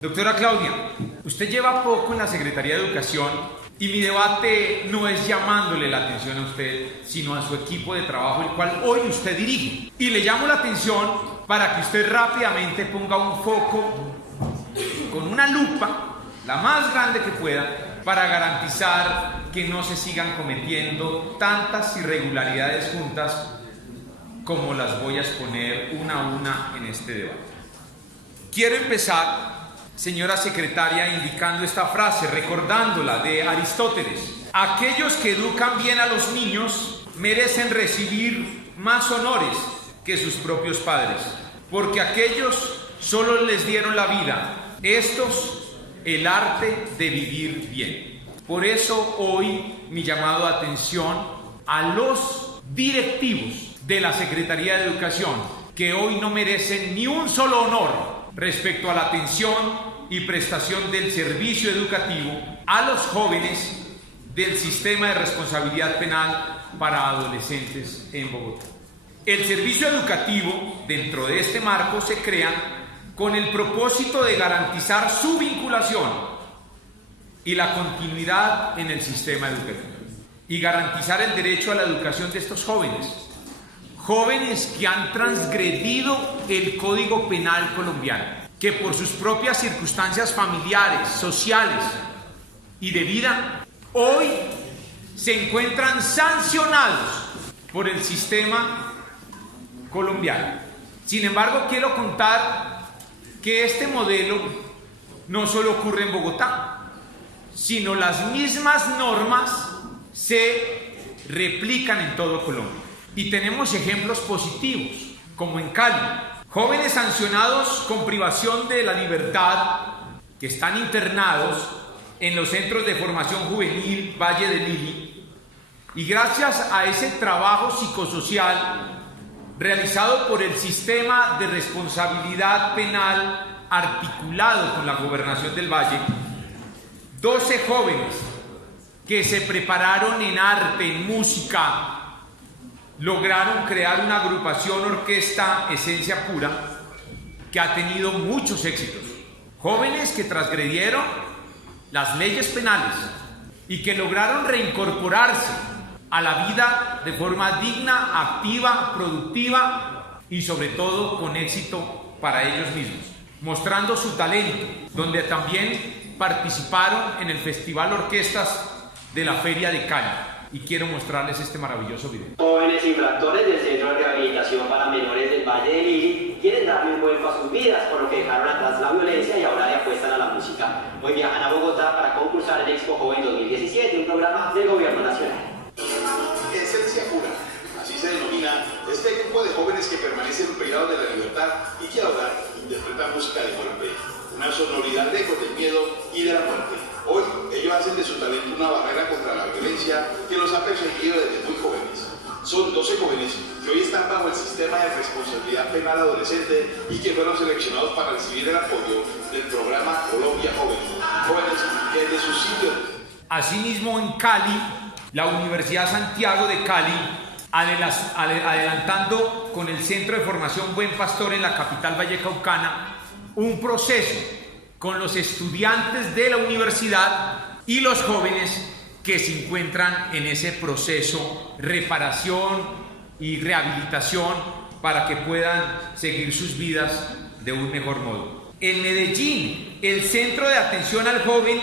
Doctora Claudia, usted lleva poco en la Secretaría de Educación y mi debate no es llamándole la atención a usted, sino a su equipo de trabajo, el cual hoy usted dirige. Y le llamo la atención para que usted rápidamente ponga un foco con una lupa, la más grande que pueda, para garantizar que no se sigan cometiendo tantas irregularidades juntas como las voy a exponer una a una en este debate. Quiero empezar, señora secretaria, indicando esta frase, recordándola de Aristóteles. Aquellos que educan bien a los niños merecen recibir más honores que sus propios padres, porque aquellos solo les dieron la vida, estos el arte de vivir bien. Por eso hoy mi llamado de atención a los directivos de la Secretaría de Educación, que hoy no merecen ni un solo honor respecto a la atención y prestación del servicio educativo a los jóvenes del sistema de responsabilidad penal para adolescentes en Bogotá. El servicio educativo, dentro de este marco, se crea con el propósito de garantizar su vinculación y la continuidad en el sistema educativo y garantizar el derecho a la educación de estos jóvenes que han transgredido el Código Penal colombiano, que por sus propias circunstancias familiares, sociales y de vida, hoy se encuentran sancionados por el sistema colombiano. Sin embargo, quiero contar que este modelo no solo ocurre en Bogotá, sino las mismas normas se replican en todo Colombia. Y tenemos ejemplos positivos, como en Cali. Jóvenes sancionados con privación de la libertad que están internados en los centros de formación juvenil Valle del Lili, y gracias a ese trabajo psicosocial realizado por el sistema de responsabilidad penal articulado con la Gobernación del Valle, 12 jóvenes que se prepararon en arte, en música, lograron crear una agrupación orquesta Esencia Pura que ha tenido muchos éxitos. Jóvenes que transgredieron las leyes penales y que lograron reincorporarse a la vida de forma digna, activa, productiva y sobre todo con éxito para ellos mismos, mostrando su talento, donde también participaron en el Festival Orquestas de la Feria de Cali. Y quiero mostrarles este maravilloso video. Jóvenes infractores del Centro de Rehabilitación para Menores del Valle del Lili quieren darle un vuelco a sus vidas, por lo que dejaron atrás la violencia y ahora le apuestan a la música. Hoy viajan a Bogotá para concursar en Expo Joven 2017, un programa del Gobierno Nacional. Esencia Pura, así se denomina este grupo de jóvenes que permanecen privados de la libertad y que ahora interpretan música de golpe, una sonoridad lejos del miedo y de la muerte. Hoy ellos hacen de su talento una barrera contra la violencia que los ha perseguido desde muy jóvenes. Son 12 jóvenes que hoy están bajo el sistema de responsabilidad penal adolescente y que fueron seleccionados para recibir el apoyo del programa Colombia Joven. Jóvenes que desde sus sitios. Asimismo, en Cali, la Universidad Santiago de Cali, adelantando con el Centro de Formación Buen Pastor en la capital vallecaucana, un proceso con los estudiantes de la universidad y los jóvenes que se encuentran en ese proceso, reparación y rehabilitación para que puedan seguir sus vidas de un mejor modo. En Medellín, el Centro de Atención al Joven,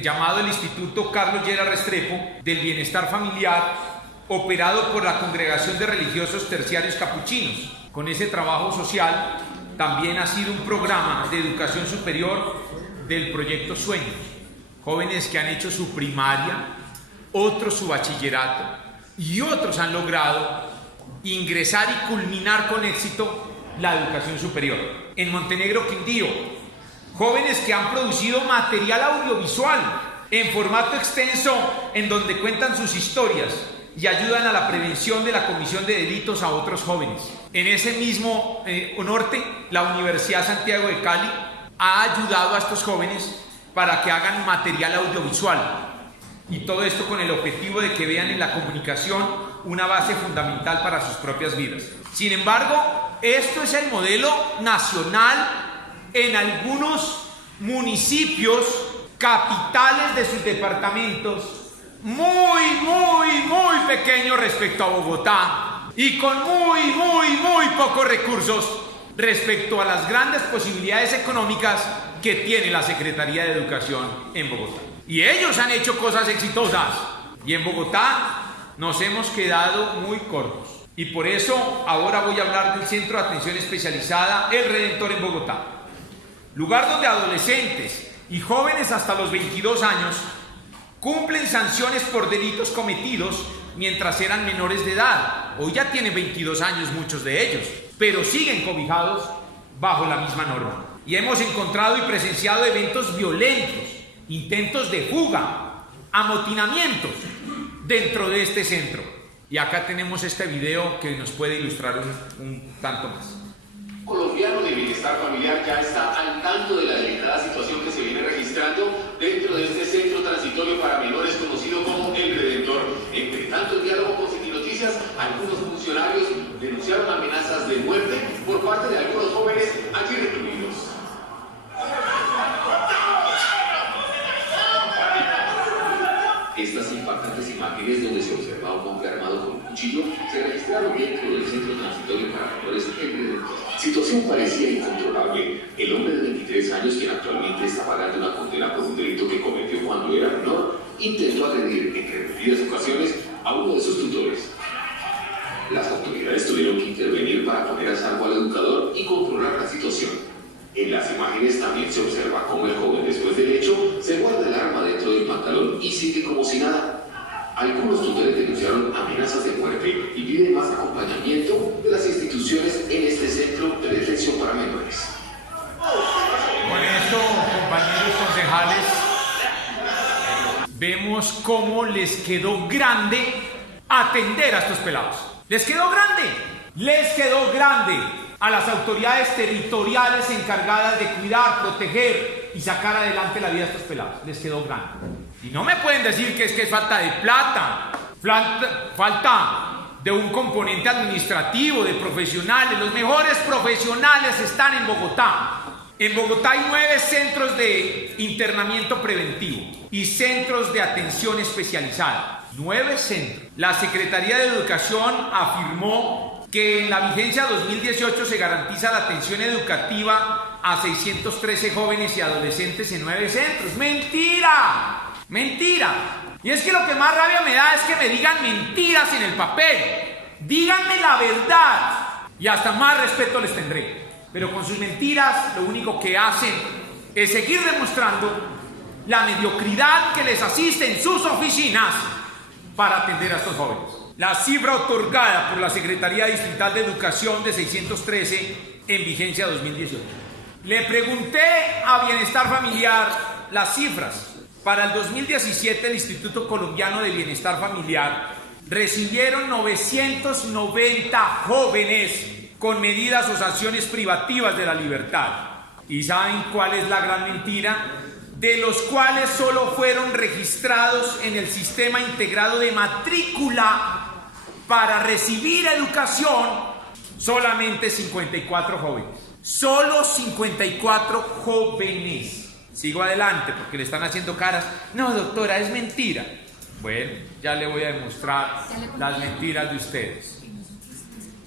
llamado el Instituto Carlos Lleras Restrepo del Bienestar Familiar, operado por la Congregación de Religiosos Terciarios Capuchinos, con ese trabajo social, también ha sido un programa de educación superior del proyecto Sueños. Jóvenes que han hecho su primaria, otros su bachillerato y otros han logrado ingresar y culminar con éxito la educación superior. En Montenegro, Quindío, jóvenes que han producido material audiovisual en formato extenso en donde cuentan sus historias y ayudan a la prevención de la comisión de delitos a otros jóvenes. En ese mismo norte, la Universidad Santiago de Cali ha ayudado a estos jóvenes para que hagan material audiovisual, y todo esto con el objetivo de que vean en la comunicación una base fundamental para sus propias vidas. Sin embargo, esto es el modelo nacional en algunos municipios, capitales de sus departamentos, muy pequeños respecto a Bogotá y con muy pocos recursos respecto a las grandes posibilidades económicas que tiene la Secretaría de Educación en Bogotá. Y ellos han hecho cosas exitosas y en Bogotá nos hemos quedado muy cortos. Y por eso ahora voy a hablar del Centro de Atención Especializada El Redentor en Bogotá, lugar donde adolescentes y jóvenes hasta los 22 años cumplen sanciones por delitos cometidos mientras eran menores de edad. Hoy ya tienen 22 años muchos de ellos, pero siguen cobijados bajo la misma norma. Y hemos encontrado y presenciado eventos violentos, intentos de fuga, amotinamientos dentro de este centro. Y acá tenemos este video que nos puede ilustrar un tanto más. Colombiano de Bienestar Familiar ya está al tanto de la delicada situación que se viene registrando dentro de este centro transitorio para menores conocido como El Redentor. Entre tanto, el diálogo con Citinoticias, algunos funcionarios denunciaron amenazas de muerte por parte de algunos jóvenes allí recluidos. Estas impactantes imágenes donde se observa un hombre armado con un cuchillo se registraron dentro del centro transitorio para menores El Redentor. Situación parecía incontrolable. El hombre de 23 años, quien actualmente está pagando una condena por un delito que cometió cuando era menor, intentó agredir en repetidas ocasiones a uno de sus tutores. Las autoridades tuvieron que intervenir para poner a salvo al educador y controlar la situación. En las imágenes también se observa cómo el joven, después del hecho, se guarda el arma dentro del pantalón y sigue como si nada. Algunos tutores denunciaron amenazas de muerte y piden más acompañamiento de las instituciones en este centro de detención para menores. Con esto, compañeros concejales, vemos cómo les quedó grande atender a estos pelados. Les quedó grande a las autoridades territoriales encargadas de cuidar, proteger y sacar adelante la vida de estos pelados. Les quedó grande. Y no me pueden decir que es falta de plata, falta de un componente administrativo, de profesionales. Los mejores profesionales están en Bogotá. En Bogotá hay 9 centros de internamiento preventivo y centros de atención especializada. 9 centros. La Secretaría de Educación afirmó que en la vigencia 2018 se garantiza la atención educativa a 613 jóvenes y adolescentes en 9 centros. ¡Mentira! Y es que lo que más rabia me da es que me digan mentiras en el papel. Díganme la verdad y hasta más respeto les tendré. Pero con sus mentiras lo único que hacen es seguir demostrando la mediocridad que les asiste en sus oficinas para atender a estos jóvenes. La cifra otorgada por la Secretaría Distrital de Educación de 613 en vigencia 2018. Le pregunté a Bienestar Familiar las cifras. Para el 2017 el Instituto Colombiano de Bienestar Familiar recibieron 990 jóvenes con medidas o sanciones privativas de la libertad. ¿Y saben cuál es la gran mentira? De los cuales solo fueron registrados en el Sistema Integrado de Matrícula para recibir educación solamente 54 jóvenes. Solo 54 jóvenes. Sigo adelante porque le están haciendo caras. No, doctora, es mentira. Bueno, ya le voy a demostrar las mentiras de ustedes.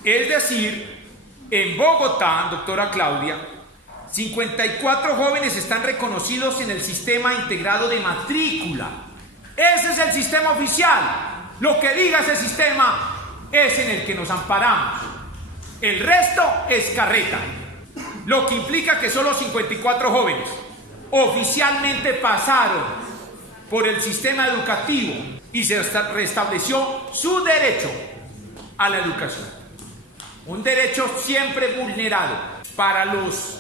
Es decir, en Bogotá, doctora Claudia, 54 jóvenes están reconocidos en el Sistema Integrado de Matrícula. Ese es el sistema oficial. Lo que diga ese sistema es en el que nos amparamos. El resto es carreta. Lo que implica que solo 54 jóvenes oficialmente pasaron por el sistema educativo y se restableció su derecho a la educación. Un derecho siempre vulnerado. Para los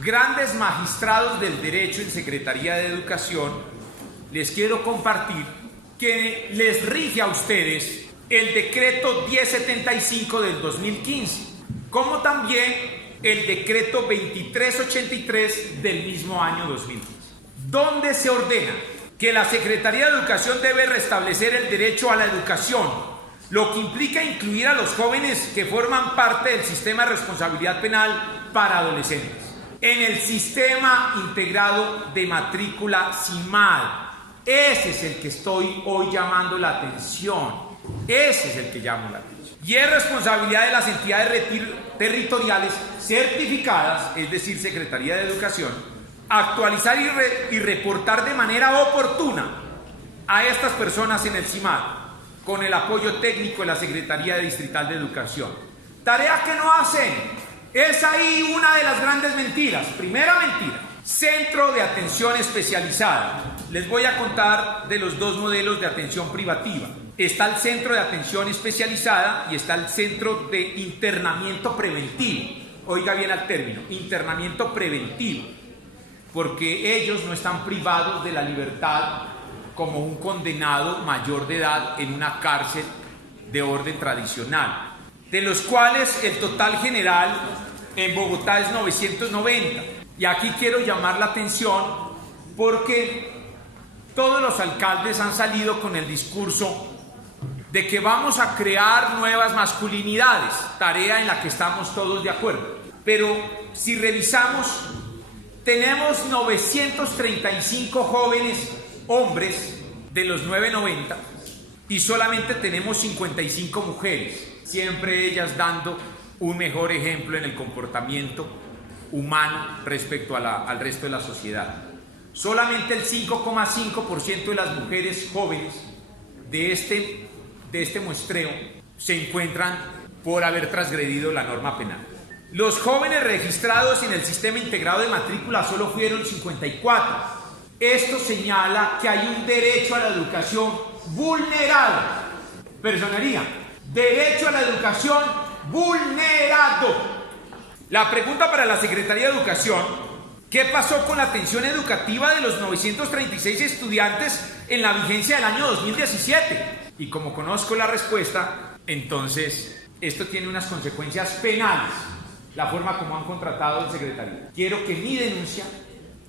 grandes magistrados del derecho en Secretaría de Educación, les quiero compartir que les rige a ustedes el decreto 1075 del 2015, como también el decreto 2383 del mismo año 2015, donde se ordena que la Secretaría de Educación debe restablecer el derecho a la educación, lo que implica incluir a los jóvenes que forman parte del sistema de responsabilidad penal para adolescentes. en el Sistema Integrado de Matrícula CIMAD. Ese es el que estoy hoy llamando la atención. Ese es el que llamo la atención. Y es responsabilidad de las entidades territoriales certificadas, es decir, Secretaría de Educación, actualizar y reportar de manera oportuna a estas personas en el CIMAD, con el apoyo técnico de la Secretaría Distrital de Educación. Tarea que no hacen. Es ahí una de las grandes mentiras. Primera mentira, centro de atención especializada. Les voy a contar de los dos modelos de atención privativa. Está el centro de atención especializada y está el centro de internamiento preventivo. Oiga bien al término, internamiento preventivo, porque ellos no están privados de la libertad como un condenado mayor de edad en una cárcel de orden tradicional, de los cuales el total general en Bogotá es 990. Y aquí quiero llamar la atención porque todos los alcaldes han salido con el discurso de que vamos a crear nuevas masculinidades, tarea en la que estamos todos de acuerdo. Pero si revisamos, tenemos 935 jóvenes hombres de los 990 y solamente tenemos 55 mujeres, siempre ellas dando un mejor ejemplo en el comportamiento humano respecto al resto de la sociedad. Solamente el 5,5% de las mujeres jóvenes de este muestreo se encuentran por haber transgredido la norma penal. Los jóvenes registrados en el Sistema Integrado de Matrícula solo fueron 54. Esto señala que hay un derecho a la educación vulnerado. Personería, derecho a la educación vulnerado. La pregunta para la Secretaría de Educación: ¿qué pasó con la atención educativa de los 936 estudiantes en la vigencia del año 2017? Y como conozco la respuesta, entonces esto tiene unas consecuencias penales, la forma como han contratado al secretario. Quiero que mi denuncia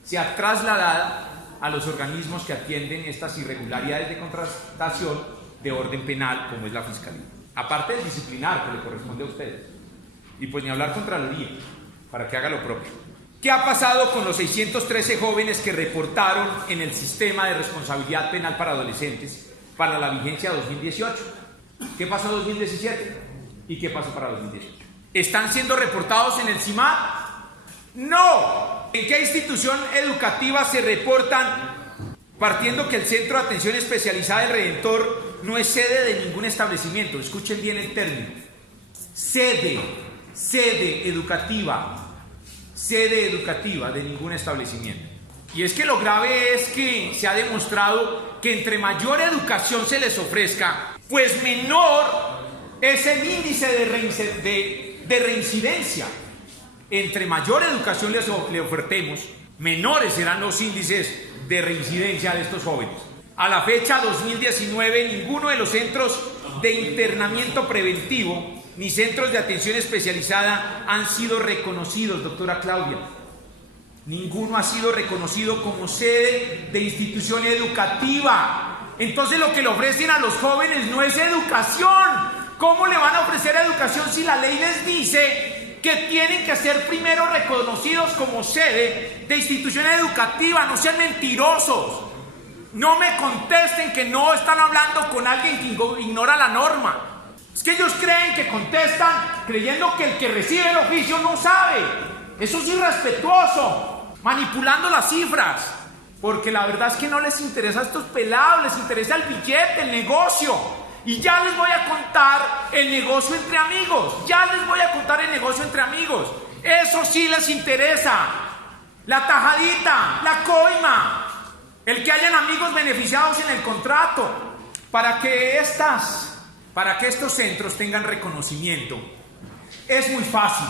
sea trasladada a los organismos que atienden estas irregularidades de contratación de orden penal, como es la Fiscalía. Aparte del disciplinar que le corresponde a ustedes. Y pues ni hablar Contraloría, para que haga lo propio. ¿Qué ha pasado con los 613 jóvenes que reportaron en el Sistema de Responsabilidad Penal para Adolescentes para la vigencia 2018? ¿Qué pasó en 2017? ¿Y qué pasó para 2018? ¿Están siendo reportados en el CIMAD? ¡No! ¿En qué institución educativa se reportan? Partiendo que el Centro de Atención Especializada del Redentor no es sede de ningún establecimiento. Escuchen bien el término. Sede educativa de ningún establecimiento. Y es que lo grave es que se ha demostrado que entre mayor educación se les ofrezca, pues menor es el índice de reincidencia. Entre mayor educación le ofertemos, menores serán los índices de reincidencia de estos jóvenes. A la fecha 2019, ninguno de los centros de internamiento preventivo ni centros de atención especializada han sido reconocidos, doctora Claudia. Ninguno ha sido reconocido como sede de institución educativa. Entonces lo que le ofrecen a los jóvenes no es educación. ¿Cómo le van a ofrecer educación si la ley les dice que tienen que ser primero reconocidos como sede de institución educativa? No sean mentirosos. No me contesten que no están hablando con alguien que ignora la norma. Es que ellos creen que contestan creyendo que el que recibe el oficio no sabe. Eso es irrespetuoso, manipulando las cifras. Porque la verdad es que no les interesa a estos pelados, les interesa el billete, el negocio. Y ya les voy a contar el negocio entre amigos. Eso sí les interesa. La tajadita, la coima, el que hayan amigos beneficiados en el contrato. Para que estos centros tengan reconocimiento, es muy fácil.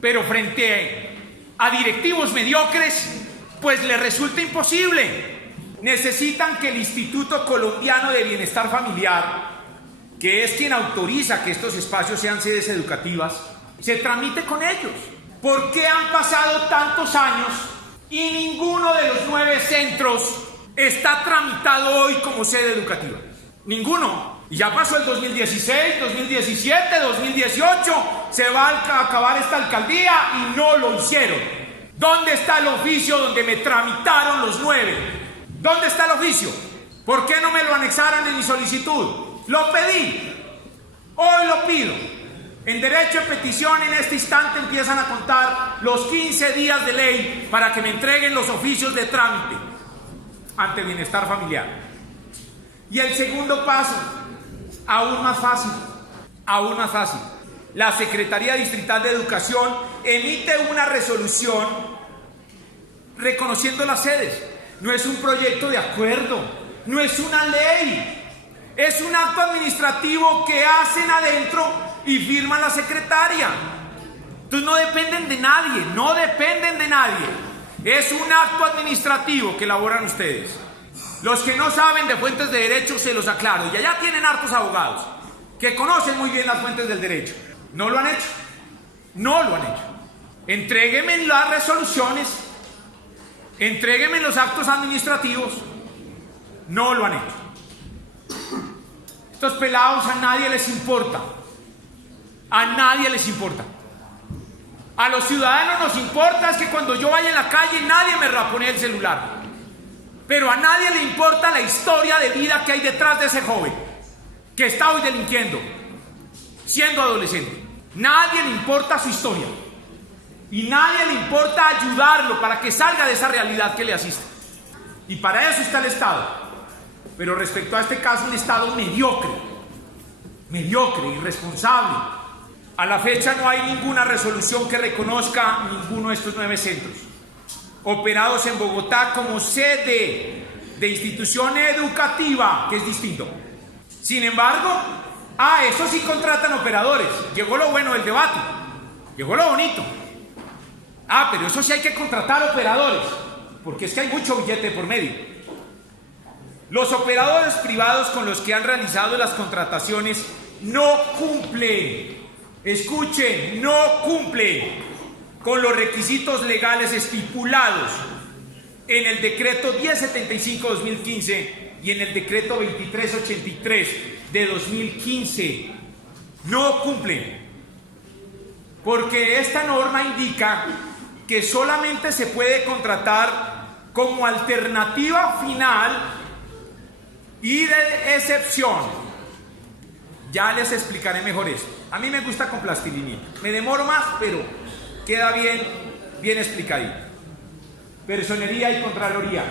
Pero frente a directivos mediocres, pues les resulta imposible. Necesitan que el Instituto Colombiano de Bienestar Familiar, que es quien autoriza que estos espacios sean sedes educativas, se tramite con ellos. ¿Por qué han pasado tantos años y ninguno de los 9 centros está tramitado hoy como sede educativa? Ninguno. Y ya pasó el 2016, 2017, 2018, se va a acabar esta alcaldía y no lo hicieron. ¿Dónde está el oficio donde me tramitaron los 9? ¿Dónde está el oficio? ¿Por qué no me lo anexaron en mi solicitud? Lo pedí, hoy lo pido. En derecho de petición en este instante empiezan a contar los 15 días de ley para que me entreguen los oficios de trámite ante bienestar familiar. Y el segundo paso, aún más fácil. La Secretaría Distrital de Educación emite una resolución reconociendo las sedes. No es un proyecto de acuerdo, no es una ley, es un acto administrativo que hacen adentro y firma la secretaria. Entonces no dependen de nadie, es un acto administrativo que elaboran ustedes. Los que no saben de fuentes de derecho se los aclaro, y allá tienen hartos abogados que conocen muy bien las fuentes del derecho. No lo han hecho. Entréguenme las resoluciones, entréguenme los actos administrativos. No lo han hecho. Estos pelados a nadie les importa. A los ciudadanos nos importa es que cuando yo vaya en la calle nadie me raponee el celular. Pero a nadie le importa la historia de vida que hay detrás de ese joven que está hoy delinquiendo, siendo adolescente. Nadie le importa su historia. Y nadie le importa ayudarlo para que salga de esa realidad que le asiste. Y para eso está el Estado. Pero respecto a este caso, un Estado mediocre, irresponsable. A la fecha no hay ninguna resolución que reconozca ninguno de estos 9 centros, operados en Bogotá como sede de institución educativa, que es distinto. Sin embargo, eso sí contratan operadores. Llegó lo bueno del debate, llegó lo bonito. Pero eso sí hay que contratar operadores, porque es que hay mucho billete por medio. Los operadores privados con los que han realizado las contrataciones no cumplen, escuchen, no cumplen con los requisitos legales estipulados en el decreto 1075-2015 y en el decreto 2383 de 2015. No cumplen, porque esta norma indica que solamente se puede contratar como alternativa final y de excepción. Ya les explicaré mejor esto. A mí me gusta con plastilinita. Me demoro más, pero queda bien explicadito. Personería y Contraloría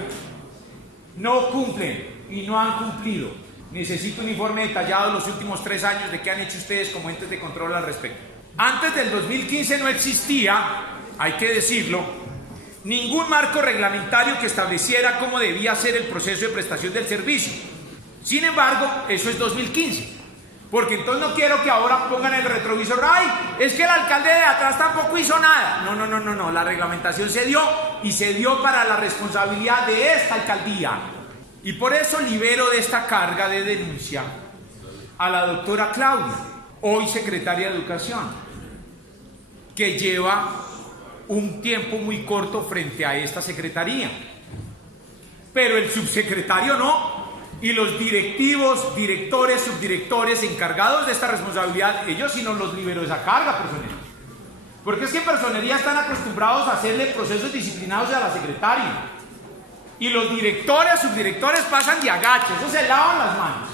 no cumplen y no han cumplido. Necesito un informe detallado de los últimos 3 años de qué han hecho ustedes como entes de control al respecto. Antes del 2015 no existía, hay que decirlo, ningún marco reglamentario que estableciera cómo debía ser el proceso de prestación del servicio. Sin embargo, eso es 2015. Porque entonces no quiero que ahora pongan el retrovisor. Es que el alcalde de atrás tampoco hizo nada. No. La reglamentación se dio y se dio para la responsabilidad de esta alcaldía. Y por eso libero de esta carga de denuncia a la doctora Claudia, hoy secretaria de Educación, que lleva un tiempo muy corto frente a esta secretaría. Pero el subsecretario no. Y los directivos, directores, subdirectores encargados de esta responsabilidad, ellos sí no los liberó de esa carga, personería. Porque es que en personería están acostumbrados a hacerle procesos disciplinados a la secretaria. Y los directores, subdirectores pasan de agache, eso se lavan las manos.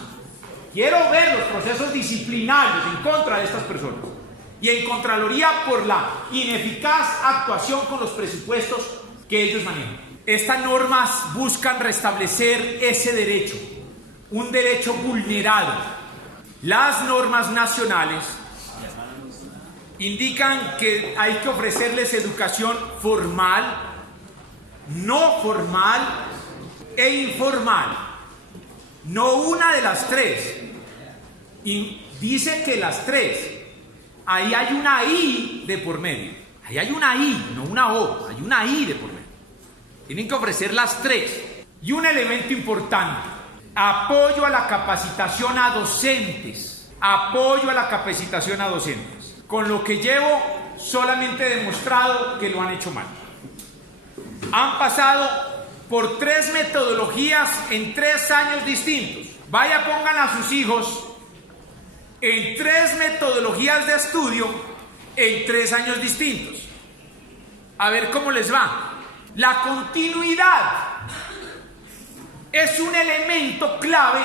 Quiero ver los procesos disciplinarios en contra de estas personas. Y en Contraloría por la ineficaz actuación con los presupuestos que ellos manejan. Estas normas buscan restablecer ese derecho, un derecho vulnerado. Las normas nacionales indican que hay que ofrecerles educación formal, no formal e informal. No una de las 3. Y dice que las 3. Ahí hay una I de por medio. Ahí hay una I, no una O. Hay una I de por medio. Tienen que ofrecer las 3. Y un elemento importante, apoyo a la capacitación a docentes. Con lo que llevo solamente he demostrado que lo han hecho mal. Han pasado por 3 metodologías en 3 años distintos. Pongan a sus hijos en 3 metodologías de estudio en 3 años distintos. A ver cómo les va. La continuidad es un elemento clave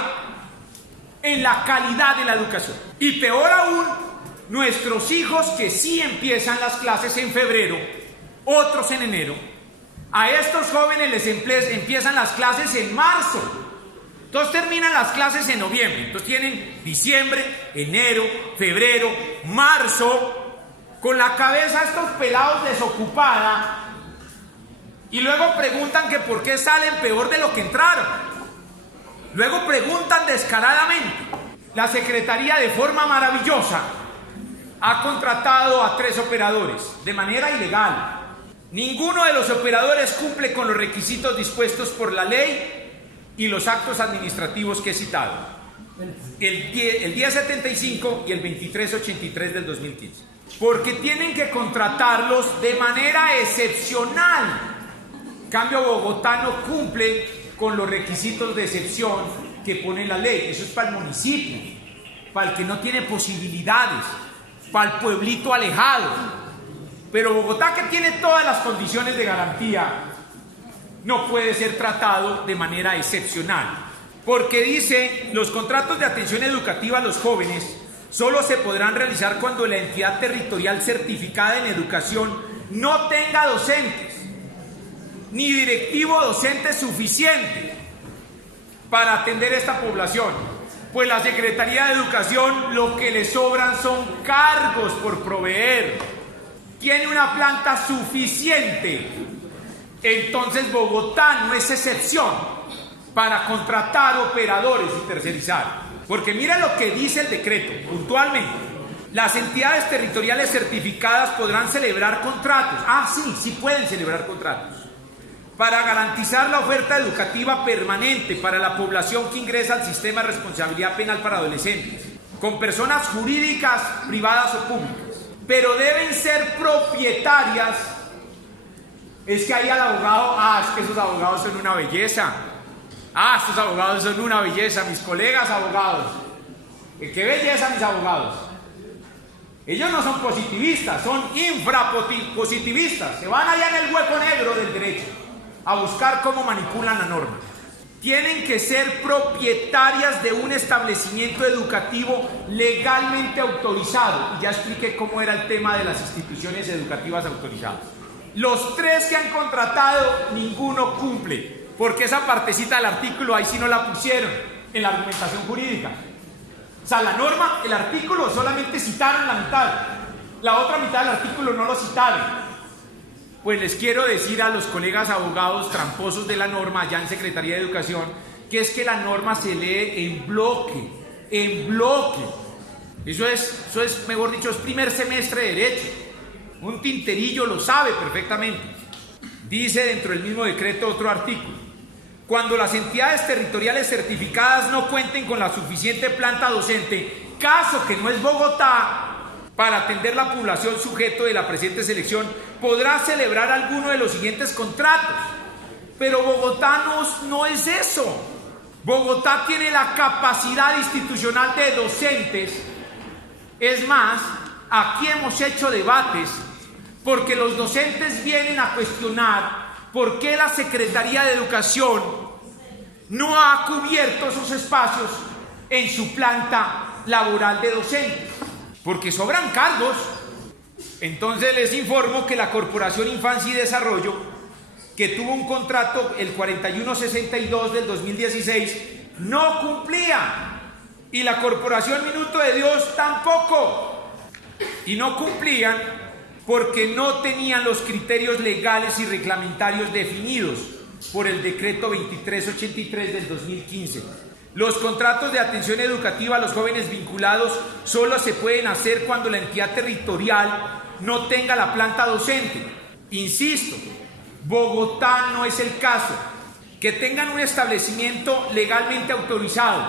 en la calidad de la educación. Y peor aún, nuestros hijos que sí empiezan las clases en febrero, otros en enero, a estos jóvenes les empiezan las clases en marzo. Entonces terminan las clases en noviembre. Entonces tienen diciembre, enero, febrero, marzo, con la cabeza estos pelados desocupada, y luego preguntan que por qué salen peor de lo que entraron. Luego preguntan descaradamente. La Secretaría, de forma maravillosa, ha contratado a 3 operadores de manera ilegal. Ninguno de los operadores cumple con los requisitos dispuestos por la ley y los actos administrativos que he citado, el 1075 y el 2383 del 2015, porque tienen que contratarlos de manera excepcional. En cambio, Bogotá no cumple con los requisitos de excepción que pone la ley. Eso es para el municipio, para el que no tiene posibilidades, para el pueblito alejado. Pero Bogotá, que tiene todas las condiciones de garantía, no puede ser tratado de manera excepcional, porque dice: los contratos de atención educativa a los jóvenes solo se podrán realizar cuando la entidad territorial certificada en educación no tenga docentes ni directivo docente suficiente para atender esta población. Pues la Secretaría de Educación lo que le sobran son cargos por proveer. Tiene una planta suficiente. Entonces Bogotá no es excepción para contratar operadores y tercerizar. Porque mira lo que dice el decreto puntualmente: las entidades territoriales certificadas podrán celebrar contratos. Sí pueden celebrar contratos para garantizar la oferta educativa permanente para la población que ingresa al sistema de responsabilidad penal para adolescentes, con personas jurídicas, privadas o públicas, pero deben ser propietarias. Es que ahí al abogado, es que esos abogados son una belleza. Estos abogados son una belleza, mis colegas abogados. ¡Qué belleza, mis abogados! Ellos no son positivistas, son infrapositivistas. Se van allá en el hueco negro del derecho a buscar cómo manipulan la norma. Tienen que ser propietarias de un establecimiento educativo legalmente autorizado. Y ya expliqué cómo era el tema de las instituciones educativas autorizadas. Los 3 que han contratado, ninguno cumple, porque esa partecita del artículo ahí sí no la pusieron en la argumentación jurídica. O sea, la norma, el artículo solamente citaron la mitad, la otra mitad del artículo no lo citaron. Pues les quiero decir a los colegas abogados tramposos de la norma allá en Secretaría de Educación, que es que la norma se lee en bloque. Eso es, mejor dicho, es primer semestre de Derecho. Un tinterillo lo sabe perfectamente. Dice dentro del mismo decreto otro artículo: cuando las entidades territoriales certificadas no cuenten con la suficiente planta docente, caso que no es Bogotá, para atender la población sujeto de la presente selección, podrá celebrar alguno de los siguientes contratos. Pero Bogotá no es eso. Bogotá tiene la capacidad institucional de docentes. Es más, aquí hemos hecho debates porque los docentes vienen a cuestionar por qué la Secretaría de Educación no ha cubierto esos espacios en su planta laboral de docentes, porque sobran cargos. Entonces les informo que la Corporación Infancia y Desarrollo, que tuvo un contrato, el 4162 del 2016, no cumplía, y la Corporación Minuto de Dios tampoco, y no cumplían porque no tenían los criterios legales y reglamentarios definidos por el decreto 2383 del 2015. Los contratos de atención educativa a los jóvenes vinculados solo se pueden hacer cuando la entidad territorial no tenga la planta docente. Insisto, Bogotá no es el caso. Que tengan un establecimiento legalmente autorizado.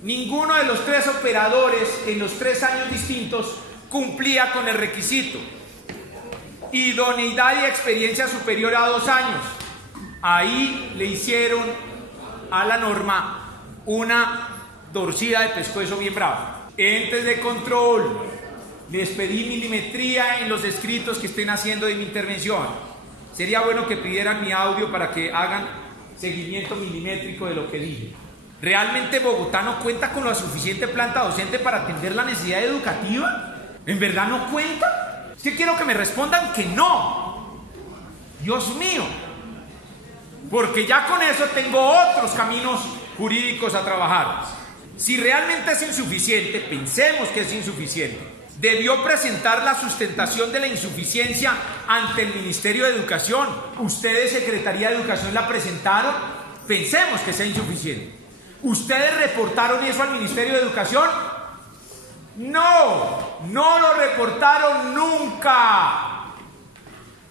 Ninguno de los 3 operadores en los 3 años distintos cumplía con el requisito. Idoneidad y experiencia superior a 2 años. Ahí le hicieron a la norma una torcida de pescuezo bien brava. entes de control, les pedí milimetría en los escritos que estén haciendo de mi intervención. Sería bueno que pidieran mi audio para que hagan seguimiento milimétrico de lo que dije. ¿Realmente Bogotá no cuenta con la suficiente planta docente para atender la necesidad educativa? ¿En verdad no cuenta? Es que quiero que me respondan que no. Dios mío. Porque ya con eso tengo otros caminos jurídicos a trabajar. Si realmente es insuficiente, pensemos que es insuficiente, debió presentar la sustentación de la insuficiencia ante el Ministerio de Educación. ¿Ustedes, Secretaría de Educación, la presentaron? Pensemos que sea insuficiente. ¿Ustedes reportaron eso al Ministerio de Educación? No, no lo reportaron nunca.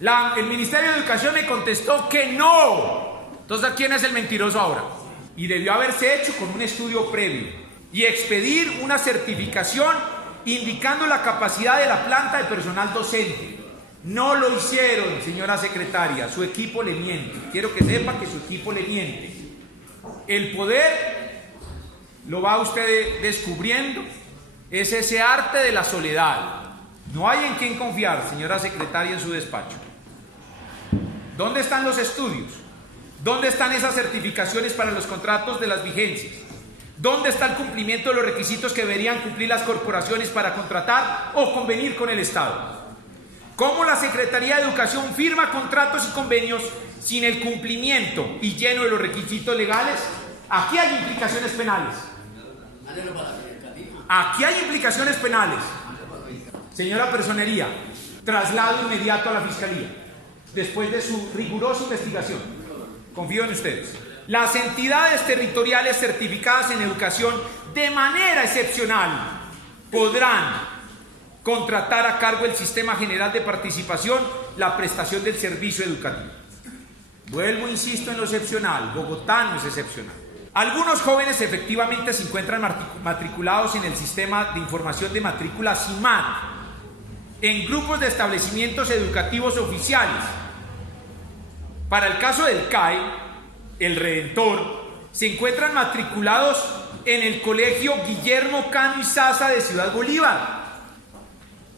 El Ministerio de Educación me contestó que no. Entonces, ¿quién es el mentiroso ahora? Y debió haberse hecho con un estudio previo y expedir una certificación indicando la capacidad de la planta de personal docente. No lo hicieron, señora secretaria, su equipo le miente. Quiero que sepa que su equipo le miente. El poder, lo va usted descubriendo, es ese arte de la soledad. No hay en quién confiar, señora secretaria, en su despacho. ¿Dónde están los estudios? ¿Dónde están esas certificaciones para los contratos de las vigencias? ¿Dónde está el cumplimiento de los requisitos que deberían cumplir las corporaciones para contratar o convenir con el Estado? ¿Cómo la Secretaría de Educación firma contratos y convenios sin el cumplimiento y lleno de los requisitos legales? Aquí hay implicaciones penales. Aquí hay implicaciones penales. Señora Personería, traslado inmediato a la Fiscalía, después de su rigurosa investigación. Confío en ustedes. Las entidades territoriales certificadas en educación de manera excepcional podrán contratar a cargo del Sistema General de Participación la prestación del servicio educativo. Vuelvo, insisto en lo excepcional. Bogotá no es excepcional. Algunos jóvenes efectivamente se encuentran matriculados en el Sistema de Información de Matrícula SIMAT, en grupos de establecimientos educativos oficiales. Para el caso del CAE, el Redentor, se encuentran matriculados en el Colegio Guillermo Cano y Sasa de Ciudad Bolívar.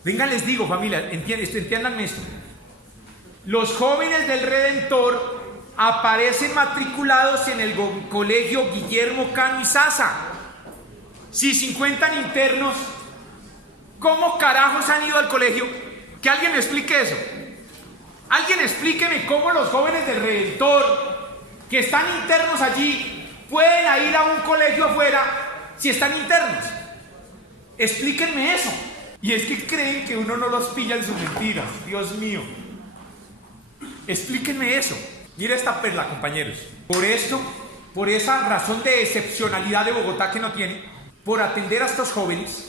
Venga, les digo, familia, entiéndanme esto. Los jóvenes del Redentor aparecen matriculados en el Colegio Guillermo Cano y Sasa. Si 50 internos, ¿cómo carajos han ido al colegio? Que alguien me explique eso. Alguien explíqueme cómo los jóvenes del Redentor que están internos allí pueden ir a un colegio afuera si están internos. Explíquenme eso. Y es que creen que uno no los pilla en sus mentiras. Dios mío. Explíquenme eso. Mira esta perla, compañeros. Por esto, por esa razón de excepcionalidad de Bogotá que no tiene, por atender a estos jóvenes,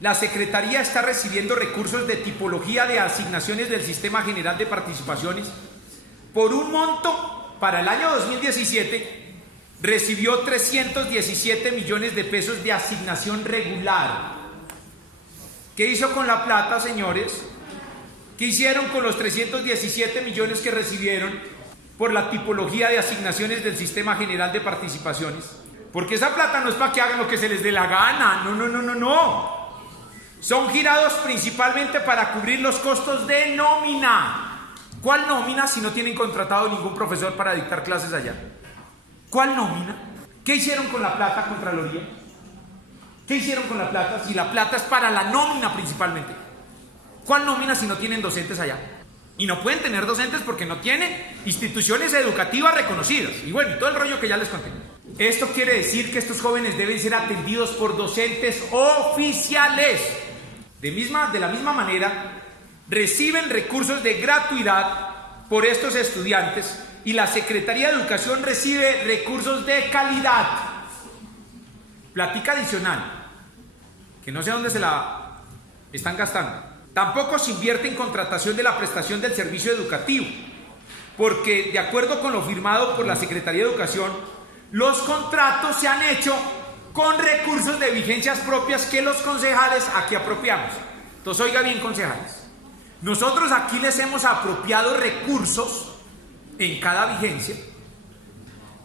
la Secretaría está recibiendo recursos de tipología de asignaciones del Sistema General de Participaciones por un monto. Para el año 2017 recibió 317 millones de pesos de asignación regular. ¿Qué hizo con la plata, señores? ¿Qué hicieron con los 317 millones que recibieron por la tipología de asignaciones del Sistema General de Participaciones? Porque esa plata no es para que hagan lo que se les dé la gana. No. Son girados principalmente para cubrir los costos de nómina. ¿Cuál nómina si no tienen contratado ningún profesor para dictar clases allá? ¿Cuál nómina? ¿Qué hicieron con la plata, Contraloría? ¿Qué hicieron con la plata si la plata es para la nómina principalmente? ¿Cuál nómina si no tienen docentes allá? Y no pueden tener docentes porque no tienen instituciones educativas reconocidas. Y bueno, y todo el rollo que ya les conté. Esto quiere decir que estos jóvenes deben ser atendidos por docentes oficiales. De la misma manera, reciben recursos de gratuidad por estos estudiantes y la Secretaría de Educación recibe recursos de calidad. Plática adicional, que no sé dónde se la están gastando. Tampoco se invierte en contratación de la prestación del servicio educativo, porque de acuerdo con lo firmado por la Secretaría de Educación, los contratos se han hecho con recursos de vigencias propias que los concejales aquí apropiamos. Entonces, oiga bien, concejales. Nosotros aquí les hemos apropiado recursos en cada vigencia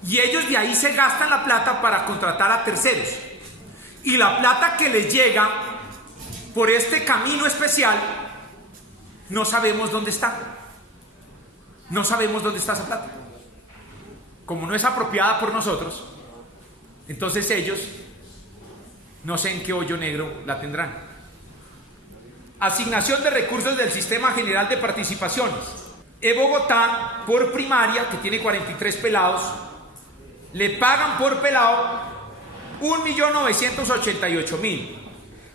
y ellos de ahí se gastan la plata para contratar a terceros. Y la plata que les llega por este camino especial, no sabemos dónde está. No sabemos dónde está esa plata. Como no es apropiada por nosotros, entonces ellos no sé en qué hoyo negro la tendrán. Asignación de recursos del Sistema General de Participaciones. Bogotá, por primaria, que tiene 43 pelados, le pagan por pelado 1.988.000.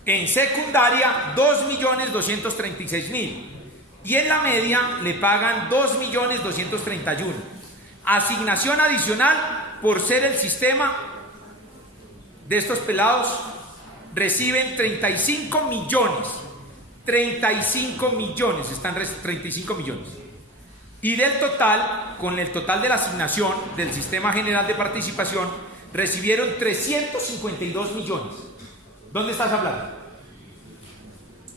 En secundaria, 2.236.000. Y en la media le pagan 2.231.000. Asignación adicional por ser el sistema de estos pelados, reciben 35 millones. 35 millones, están 35 millones. Y del total, con el total de la asignación del Sistema General de Participación, recibieron 352 millones. ¿Dónde está esa plata?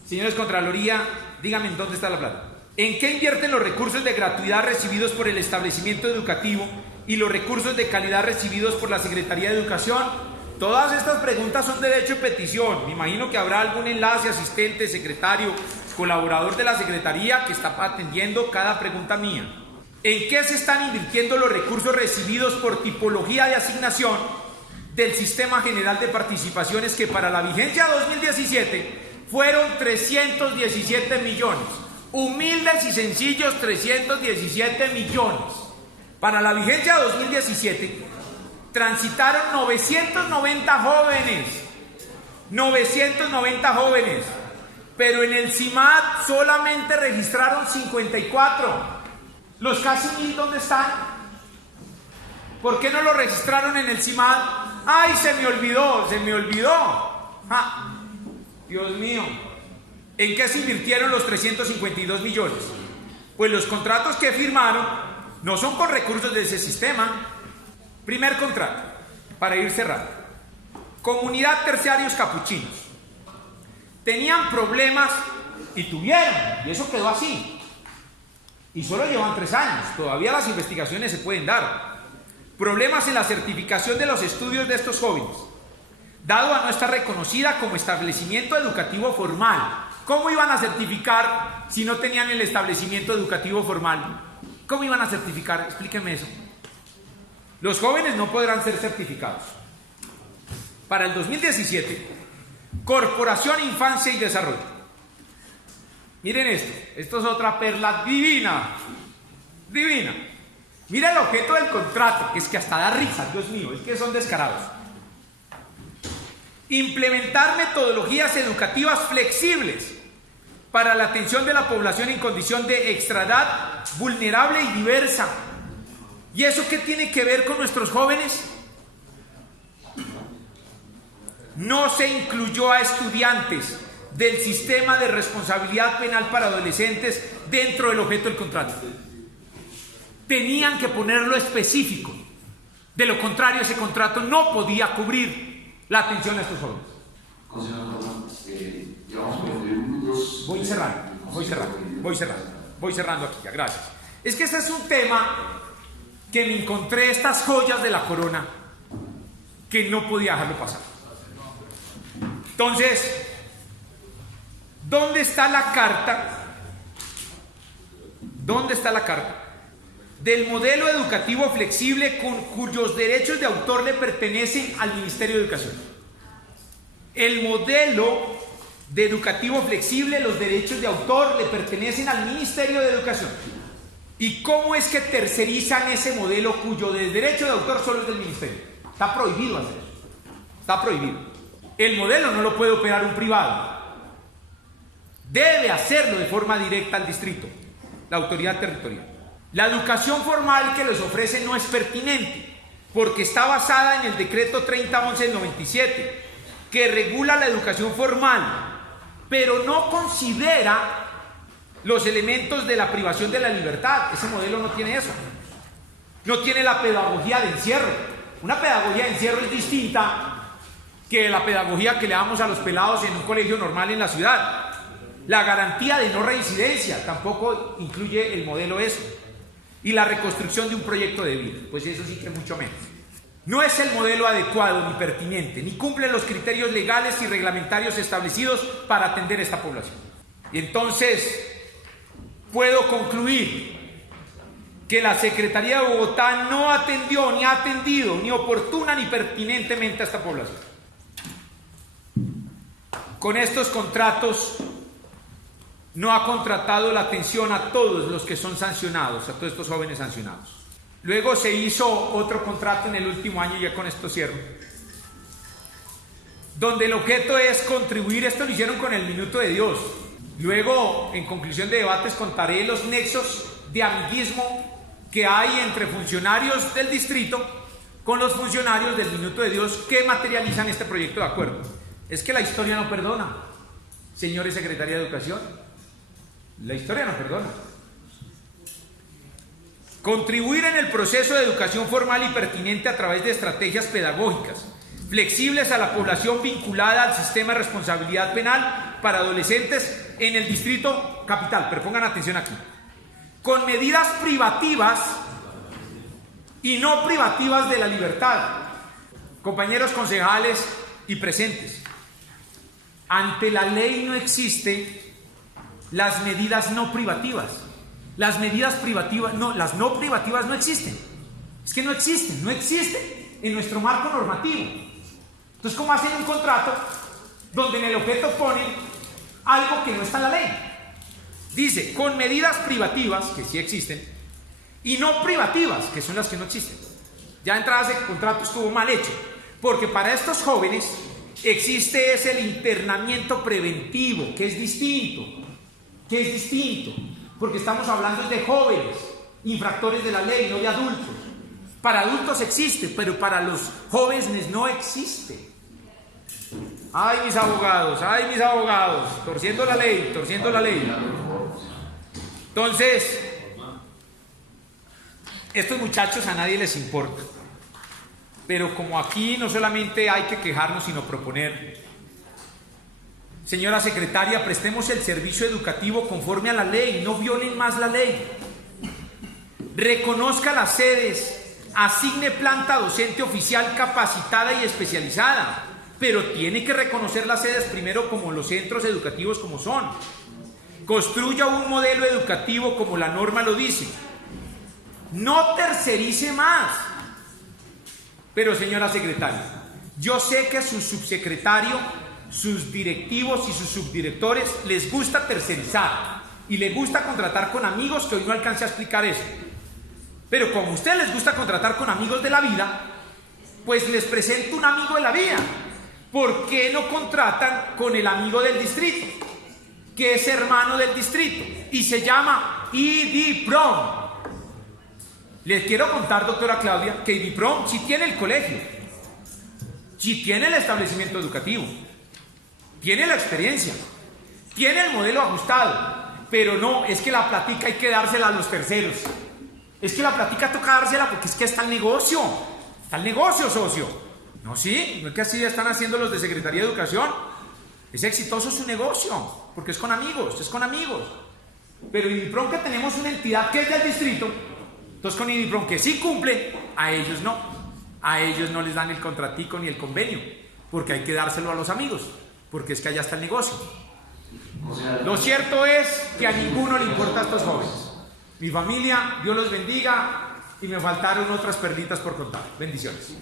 Señores Contraloría, díganme en dónde está la plata. ¿En qué invierten los recursos de gratuidad recibidos por el establecimiento educativo y los recursos de calidad recibidos por la Secretaría de Educación? Todas estas preguntas son de derecho de petición. Me imagino que habrá algún enlace, asistente, secretario, colaborador de la Secretaría que está atendiendo cada pregunta mía. ¿En qué se están invirtiendo los recursos recibidos por tipología de asignación del Sistema General de Participaciones, que para la vigencia 2017 fueron 317 millones? Humildes y sencillos, 317 millones. Para la vigencia 2017 transitaron 990 jóvenes. 990 jóvenes. Pero en el CIMAD solamente registraron 54. ¿Los casi 1.000 dónde están? ¿Por qué no lo registraron en el CIMAD? ¡Ay, se me olvidó! ¡Ah! Dios mío. ¿En qué se invirtieron los 352 millones? Pues los contratos que firmaron no son con recursos de ese sistema. Primer contrato, para ir cerrando. Comunidad Terciarios Capuchinos. Tenían problemas y tuvieron, y eso quedó así. Y solo llevan 3 años, todavía las investigaciones se pueden dar. Problemas en la certificación de los estudios de estos jóvenes, dado a no estar reconocida como establecimiento educativo formal. ¿Cómo iban a certificar si no tenían el establecimiento educativo formal? ¿Cómo iban a certificar? Explíquenme eso. Los jóvenes no podrán ser certificados. Para el 2017, Corporación Infancia y Desarrollo. Miren esto es otra perla divina, divina. Mira el objeto del contrato, que es que hasta da risa, Dios mío, es que son descarados. Implementar metodologías educativas flexibles para la atención de la población en condición de extraedad, vulnerable y diversa. ¿Y eso qué tiene que ver con nuestros jóvenes? No se incluyó a estudiantes del sistema de responsabilidad penal para adolescentes dentro del objeto del contrato. Tenían que ponerlo específico. De lo contrario, ese contrato no podía cubrir la atención a estos jóvenes. Voy cerrando aquí ya, gracias. Es que este es un tema que me encontré, estas joyas de la corona, que no podía dejarlo pasar. Entonces, ¿dónde está la carta? ¿Dónde está la carta del modelo educativo flexible cuyos derechos de autor le pertenecen al Ministerio de Educación? El modelo de educativo flexible, los derechos de autor le pertenecen al Ministerio de Educación. ¿Y cómo es que tercerizan ese modelo cuyo derecho de autor solo es del Ministerio? Está prohibido hacer eso. Está prohibido. El modelo no lo puede operar un privado. Debe hacerlo de forma directa al distrito, la autoridad territorial. La educación formal que les ofrece no es pertinente, porque está basada en el decreto 3011 del 97, que regula la educación formal, pero no considera los elementos de la privación de la libertad. Ese modelo no tiene eso. No tiene la pedagogía de encierro. Una pedagogía de encierro es distinta que la pedagogía que le damos a los pelados en un colegio normal en la ciudad. La garantía de no reincidencia tampoco incluye el modelo eso. Y la reconstrucción de un proyecto de vida, pues eso sí que es mucho menos. no es el modelo adecuado ni pertinente, ni cumple los criterios legales y reglamentarios establecidos para atender esta población. Y entonces puedo concluir que la Secretaría de Bogotá no atendió, ni ha atendido, ni oportuna ni pertinentemente a esta población. Con estos contratos no ha contratado la atención a todos los que son sancionados, a todos estos jóvenes sancionados. Luego se hizo otro contrato en el último año, y ya con esto cierro, donde el objeto es contribuir, esto lo hicieron con el Minuto de Dios. Luego, en conclusión de debates, contaré los nexos de amiguismo que hay entre funcionarios del distrito con los funcionarios del Minuto de Dios que materializan este proyecto de acuerdo. Es que la historia no perdona, señores Secretaría de Educación, la historia no perdona. Contribuir en el proceso de educación formal y pertinente a través de estrategias pedagógicas flexibles a la población vinculada al sistema de responsabilidad penal para adolescentes en el distrito capital. Pero pongan atención aquí. Con medidas privativas y no privativas de la libertad. Compañeros concejales y presentes, ante la ley no existen las medidas no privativas. Las medidas privativas, no, las no privativas no existen. Es que no existen en nuestro marco normativo. Entonces, ¿cómo hacen un contrato donde en el objeto ponen algo que no está en la ley? Dice, con medidas privativas, que sí existen, y no privativas, que son las que no existen. Ya entrada ese contrato estuvo mal hecho, porque para estos jóvenes existe es el internamiento preventivo, que es distinto, porque estamos hablando de jóvenes, infractores de la ley, no de adultos. Para adultos existe, pero para los jóvenes no existe. Ay, mis abogados, torciendo la ley. Entonces, estos muchachos a nadie les importa. Pero como aquí no solamente hay que quejarnos, sino proponer. Señora secretaria, prestemos el servicio educativo conforme a la ley, no violen más la ley. Reconozca las sedes, asigne planta docente oficial capacitada y especializada, pero tiene que reconocer las sedes primero como los centros educativos como son. Construya un modelo educativo como la norma lo dice. No tercerice más. Pero señora secretaria, yo sé que su subsecretario, sus directivos y sus subdirectores les gusta tercerizar y les gusta contratar con amigos, que hoy no alcancé a explicar eso. Pero como a ustedes les gusta contratar con amigos de la vida, pues les presento un amigo de la vida. ¿Por qué no contratan con el amigo del distrito, que es hermano del distrito y se llama IDIPROM? Les quiero contar, doctora Claudia, que IDIPROM sí tiene el colegio, sí tiene el establecimiento educativo, tiene la experiencia, tiene el modelo ajustado, pero no, es que la platica hay que dársela a los terceros. Es que la platica toca dársela porque es que está el negocio, socio. No, sí, no es que así están haciendo los de Secretaría de Educación. Es exitoso su negocio, porque es con amigos. Pero IDIPROM, que tenemos una entidad que es del distrito, entonces con IDIPROM, que sí cumple, a ellos no les dan el contratico ni el convenio, porque hay que dárselo a los amigos, porque es que allá está el negocio. Lo cierto es que a ninguno le importa a estos jóvenes. Mi familia, Dios los bendiga, y me faltaron otras perlitas por contar. Bendiciones.